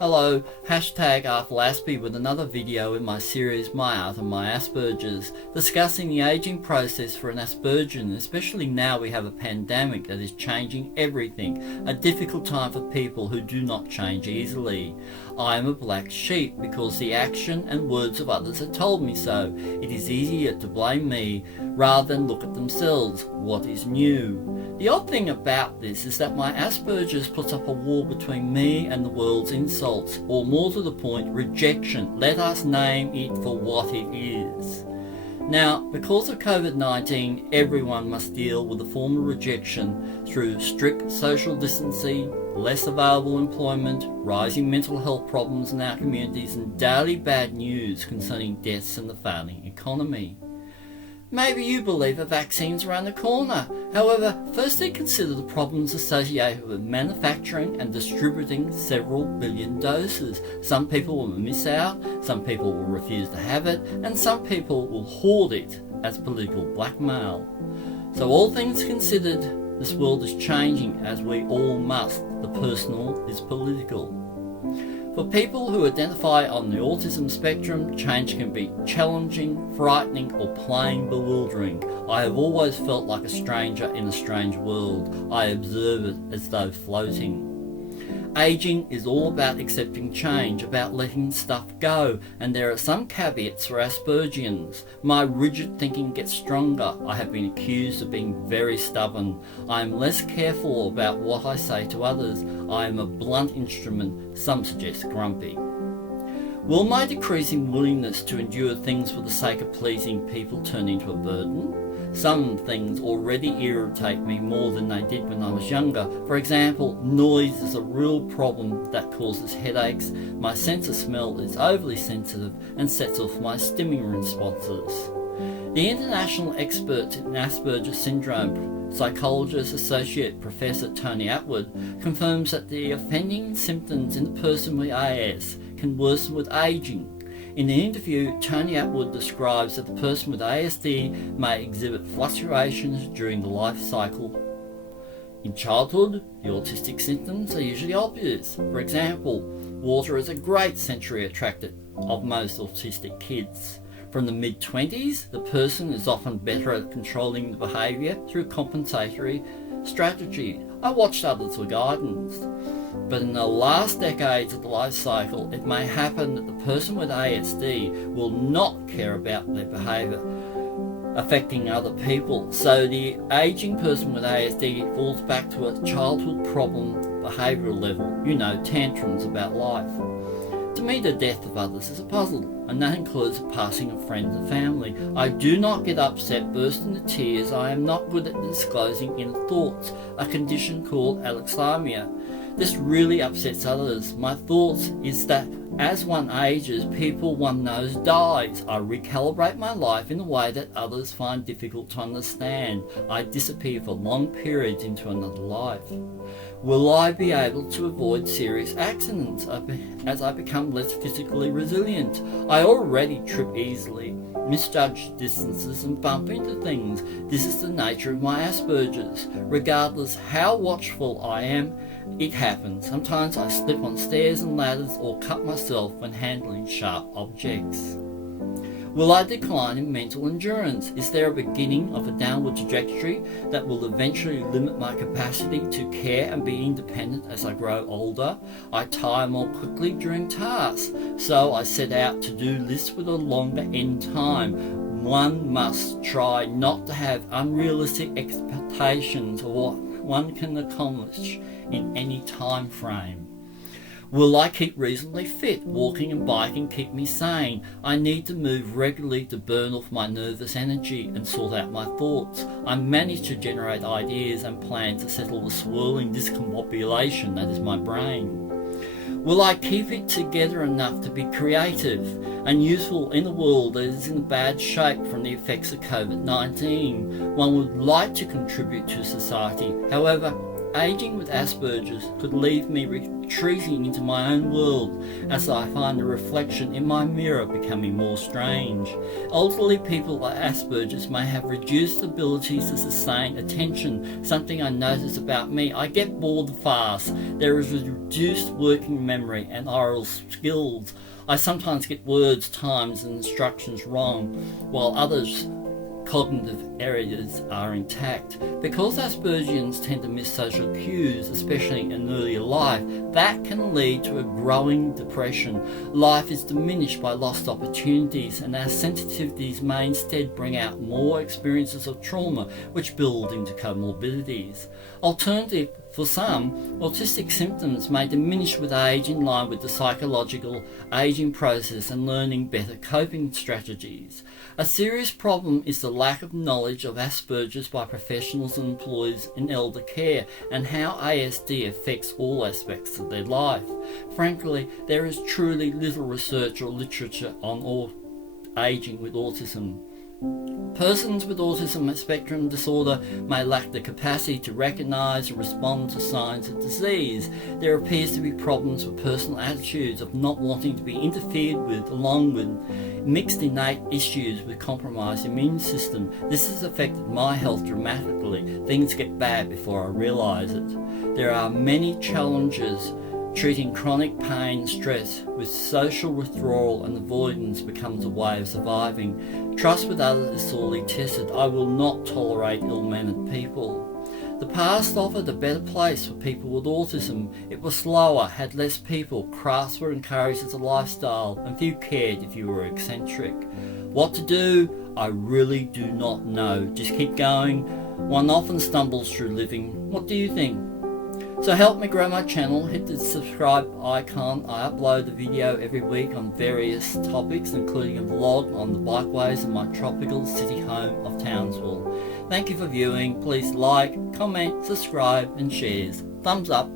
Hello, #AskLaspy with another video in my series My Art and My Aspergers, discussing the aging process for an Aspergian, especially now we have a pandemic that is changing everything, a difficult time for people who do not change easily. I am a black sheep because the action and words of others have told me so. It is easier to blame me rather than look at themselves. What is new? The odd thing about this is that my Asperger's puts up a wall between me and the world's insults, or more to the point, rejection. Let us name it for what it is. Now, because of COVID-19, everyone must deal with a form of rejection through strict social distancing, less available employment, rising mental health problems in our communities, and daily bad news concerning deaths and the failing economy. Maybe you believe a vaccine's around the corner. However, firstly consider the problems associated with manufacturing and distributing several billion doses. Some people will miss out, some people will refuse to have it, and some people will hoard it as political blackmail. So all things considered, this world is changing as we all must. The personal is political. For people who identify on the autism spectrum, change can be challenging, frightening, or plain bewildering. I have always felt like a stranger in a strange world. I observe it as though floating. Aging is all about accepting change, about letting stuff go, and there are some caveats for Aspergians. My rigid thinking gets stronger. I have been accused of being very stubborn. I am less careful about what I say to others. I am a blunt instrument, some suggest grumpy. Will my decreasing willingness to endure things for the sake of pleasing people turn into a burden? Some things already irritate me more than they did when I was younger. For example, noise is a real problem that causes headaches. My sense of smell is overly sensitive and sets off my stimming responses. The international expert in Asperger syndrome, psychologist associate Professor Tony Attwood, confirms that the offending symptoms in the person with AS can worsen with aging. In the interview, Tony Attwood describes that the person with ASD may exhibit fluctuations during the life cycle. In childhood, the autistic symptoms are usually obvious. For example, water is a great sensory attractor of most autistic kids. From the mid-20s, the person is often better at controlling the behaviour through compensatory strategy. I watched others with guidance. But in the last decades of the life cycle, it may happen that the person with ASD will not care about their behaviour affecting other people. So the aging person with ASD falls back to a childhood problem behavioural level, tantrums about life. To me, the death of others is a puzzle, and that includes the passing of friends and family. I do not get upset, burst into tears. I am not good at disclosing inner thoughts, a condition called alexithymia. This really upsets others. My thoughts is that as one ages, people one knows dies. I recalibrate my life in a way that others find difficult to understand. I disappear for long periods into another life. Will I be able to avoid serious accidents as I become less physically resilient? I already trip easily, misjudge distances and bump into things. This is the nature of my Asperger's. Regardless how watchful I am, it happens. Sometimes I slip on stairs and ladders or cut myself when handling sharp objects. Will I decline in mental endurance? Is there a beginning of a downward trajectory that will eventually limit my capacity to care and be independent as I grow older? I tire more quickly during tasks, so I set out to-do lists with a longer end time. One must try not to have unrealistic expectations of what one can accomplish in any time frame. Will I keep reasonably fit? Walking and biking keep me sane. I need to move regularly to burn off my nervous energy and sort out my thoughts. I manage to generate ideas and plan to settle the swirling discombobulation that is my brain. Will I keep it together enough to be creative and useful in a world that is in bad shape from the effects of COVID-19? One would like to contribute to society. However, Aging with Asperger's could leave me retreating into my own world as I find the reflection in my mirror becoming more strange. Elderly people with Asperger's may have reduced abilities to sustain attention, something I notice about me. I get bored fast. There is reduced working memory and oral skills. I sometimes get words, times and instructions wrong, while others' cognitive areas are intact. Because Aspergians tend to miss social cues, especially in earlier life, that can lead to a growing depression. Life is diminished by lost opportunities, and our sensitivities may instead bring out more experiences of trauma, which build into comorbidities. Alternative, for some, autistic symptoms may diminish with age in line with the psychological aging process and learning better coping strategies. A serious problem is the lack of knowledge of Asperger's by professionals and employees in elder care and how ASD affects all aspects of their life. Frankly, there is truly little research or literature on aging with autism. Persons with autism spectrum disorder may lack the capacity to recognize and respond to signs of disease. There appears to be problems with personal attitudes of not wanting to be interfered with, along with mixed innate issues with compromised immune system. This has affected my health dramatically. Things get bad before I realize it. There are many challenges treating chronic pain and stress, with social withdrawal and avoidance becomes a way of surviving. Trust with others is sorely tested. I will not tolerate ill-mannered people. The past offered a better place for people with autism. It was slower, had less people, crafts were encouraged as a lifestyle, and few cared if you were eccentric. What to do? I really do not know. Just keep going. One often stumbles through living. What do you think? So help me grow my channel, hit the subscribe icon. I upload a video every week on various topics, including a vlog on the bikeways of my tropical city home of Townsville. Thank you for viewing. Please like, comment, subscribe and shares. Thumbs up.